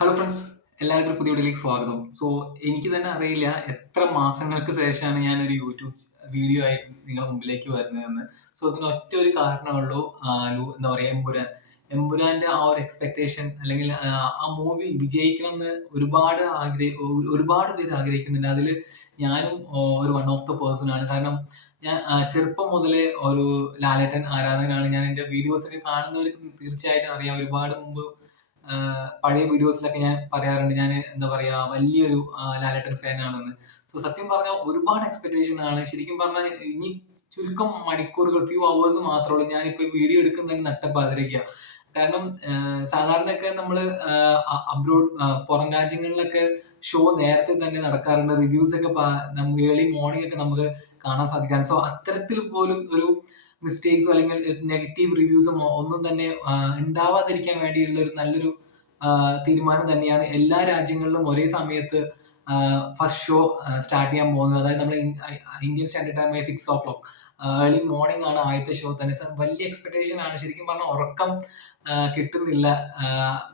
Hello friends എല്ലാവർക്കും പുതിയ വീഡിയോയിലേക്ക് സ്വാഗതം. സോ എനിക്ക് തന്നെ അറിയില്ല എത്ര മാസങ്ങൾക്ക് ശേഷമാണ് ഒരു യൂട്യൂബ് വീഡിയോ ആയിട്ട് നിങ്ങളുടെ മുമ്പിലേക്ക് വരുന്നതെന്ന്. സോ അതിന് ഒറ്റ ഒരു കാരണമുള്ളൂ എന്താ പറയുക എമ്പുരാൻ. എമ്പുരാന്റെ ആ ഒരു എക്സ്പെക്ടേഷൻ അല്ലെങ്കിൽ ആ, മൂവി വിജയിക്കണം എന്ന് ഒരുപാട് ആഗ്രഹ ഒരുപാട് പേര് ആഗ്രഹിക്കുന്നുണ്ട്. അതിൽ ഞാനും ഒരു വൺ ഓഫ് ദ പേഴ്സൺ ആണ്. കാരണം ഞാൻ ചെറുപ്പം മുതലേ ഒരു ലാലേട്ടൻ ആരാധകനാണ്. ഞാൻ എന്റെ വീഡിയോസൊക്കെ കാണുന്നവർക്ക് തീർച്ചയായിട്ടും അറിയാം. ഒരുപാട് മുമ്പ് പഴയ വീഡിയോസിലൊക്കെ ഞാൻ പറയാറുണ്ട്. ഞാൻ എന്താ പറയാ വലിയൊരു ലാലേട്ടൻ ഫാൻ ആണെന്ന്. സോ സത്യം പറഞ്ഞാൽ ഒരുപാട് എക്സ്പെക്ടേഷൻ ആണ്. ശരിക്കും പറഞ്ഞാൽ ഇനി ചുരുക്കം മണിക്കൂറുകൾ ഫ്യൂ അവേഴ്സ് മാത്രമേ ഞാനിപ്പോൾ വീഡിയോ എടുക്കുന്നതിന് നട്ടപ്പാതിരിക്കുക കാരണം സാധാരണയൊക്കെ നമ്മൾ അബ്രോഡ് പുറം രാജ്യങ്ങളിലൊക്കെ ഷോ നേരത്തെ തന്നെ നടക്കാറുണ്ട്. റിവ്യൂസ് ഒക്കെ ഏർലി മോർണിംഗ് ഒക്കെ നമുക്ക് കാണാൻ സാധിക്കാറുണ്ട്. സോ അത്തരത്തിൽ പോലും ഒരു മിസ്റ്റേക്സോ അല്ലെങ്കിൽ നെഗറ്റീവ് റിവ്യൂസോ ഒന്നും തന്നെ ഉണ്ടാവാതിരിക്കാൻ വേണ്ടിയുള്ള ഒരു നല്ലൊരു തീരുമാനം തന്നെയാണ് എല്ലാ രാജ്യങ്ങളിലും ഒരേ സമയത്ത് ഫസ്റ്റ് ഷോ സ്റ്റാർട്ട് ചെയ്യാൻ പോകുന്നത്. അതായത് നമ്മൾ ഇന്ത്യൻ സ്റ്റാൻഡേർഡ് ടൈമായി six o'clock early morning ആണ് ആദ്യത്തെ ഷോ തന്നെ. സാർ വലിയ എക്സ്പെക്ടേഷൻ ആണ്. ശരിക്കും പറഞ്ഞാൽ ഉറക്കം കിട്ടുന്നില്ല.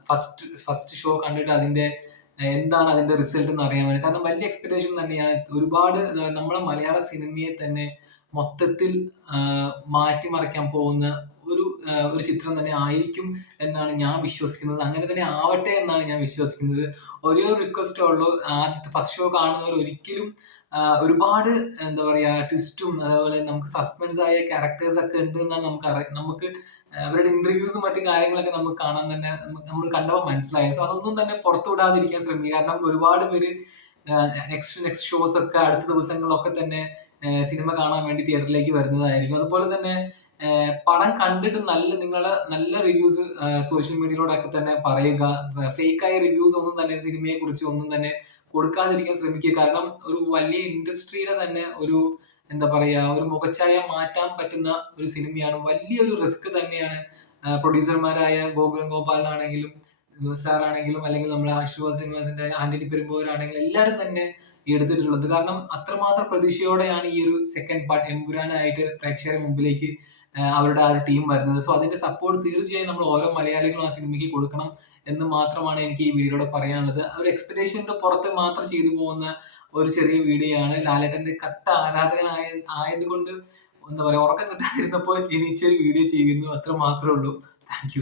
ഫസ്റ്റ് ഫസ്റ്റ് ഷോ കണ്ടിട്ട് അതിന്റെ എന്താണ് അതിന്റെ റിസൾട്ട് എന്ന് അറിയാൻ വേണ്ടി. കാരണം വലിയ എക്സ്പെക്ടേഷൻ തന്നെയാണ്. ഒരുപാട് നമ്മളെ മലയാള സിനിമയെ തന്നെ മൊത്തത്തിൽ മാറ്റിമറിക്കാൻ പോകുന്ന ഒരു ഒരു ചിത്രം തന്നെ ആയിരിക്കും എന്നാണ് ഞാൻ വിശ്വസിക്കുന്നത്. അങ്ങനെ തന്നെ ആവട്ടെ എന്നാണ് ഞാൻ വിശ്വസിക്കുന്നത്. ഒരേ റിക്വസ്റ്റേ ഉള്ളൂ. ആദ്യത്തെ ഫസ്റ്റ് ഷോ കാണുന്നവർ ഒരിക്കലും ഒരുപാട് എന്താ പറയാ ട്വിസ്റ്റും അതേപോലെ നമുക്ക് സസ്പെൻസ് ആയ ക്യാരക്ടേഴ്സ് ഒക്കെ ഉണ്ട് എന്നാണ് നമുക്ക് അറിയാം നമുക്ക് അവരുടെ ഇന്റർവ്യൂസും മറ്റു കാര്യങ്ങളൊക്കെ നമുക്ക് കാണാൻ തന്നെ നമ്മൾ കണ്ടപ്പോൾ മനസ്സിലായി. സോ അതൊന്നും തന്നെ പുറത്തു വിടാതിരിക്കാൻ ശ്രമിക്കുക. കാരണം ഒരുപാട് പേര് നെക്സ്റ്റ് നെക്സ്റ്റ് ഷോസ് ഒക്കെ അടുത്ത ദിവസങ്ങളിലൊക്കെ തന്നെ സിനിമ കാണാൻ വേണ്ടി തിയേറ്ററിലേക്ക് വരുന്നതായിരിക്കും. അതുപോലെ തന്നെ പടം കണ്ടിട്ട് നല്ല നിങ്ങളുടെ നല്ല റിവ്യൂസ് സോഷ്യൽ മീഡിയയിലൂടെയൊക്കെ തന്നെ പറയുക. ഫേക്കായ റിവ്യൂസ് ഒന്നും തന്നെ സിനിമയെ കുറിച്ച് ഒന്നും തന്നെ കൊടുക്കാതിരിക്കാൻ ശ്രമിക്കുക. കാരണം ഒരു വലിയ ഇൻഡസ്ട്രിയുടെ തന്നെ ഒരു എന്താ പറയാ ഒരു മുഖച്ഛായ മാറ്റാൻ പറ്റുന്ന ഒരു സിനിമയാണ്. വലിയൊരു റിസ്ക് തന്നെയാണ് പ്രൊഡ്യൂസർമാരായ ഗോകുലം ഗോപാലനാണെങ്കിലും സാറാണെങ്കിലും അല്ലെങ്കിൽ നമ്മുടെ ആശീർവാദ് സിനിമാസിന്റെ ആന്റണി പെരുമ്പോരാണെങ്കിലും എല്ലാവരും തന്നെ എടുത്തിട്ടുള്ളത്. കാരണം അത്രമാത്രം പ്രതീക്ഷയോടെയാണ് ഈ ഒരു സെക്കൻഡ് പാർട്ട് എംപുരാനായിട്ട് പ്രേക്ഷകരുടെ മുമ്പിലേക്ക് അവരുടെ ആ ഒരു ടീം വരുന്നത്. സോ അതിന്റെ സപ്പോർട്ട് തീർച്ചയായും നമ്മൾ ഓരോ മലയാളികളും ആ സിനിമയ്ക്ക് കൊടുക്കണം എന്ന് മാത്രമാണ് എനിക്ക് ഈ വീഡിയോയുടെ പറയാനുള്ളത്. ഒരു എക്സ്പെക്ടേഷന്റെ പുറത്ത് മാത്രം ചെയ്തു പോകുന്ന ഒരു ചെറിയ വീഡിയോ ആണ് ലാലേട്ടന്റെ കട്ട ആരാധകനായ ആയതുകൊണ്ട് എന്താ പറയാ ഉറക്കം കിട്ടാതിരുന്നപ്പോൾ എനിച്ചൊരു വീഡിയോ ചെയ്യുന്നു. അത്ര മാത്രമേ ഉള്ളൂ താങ്ക്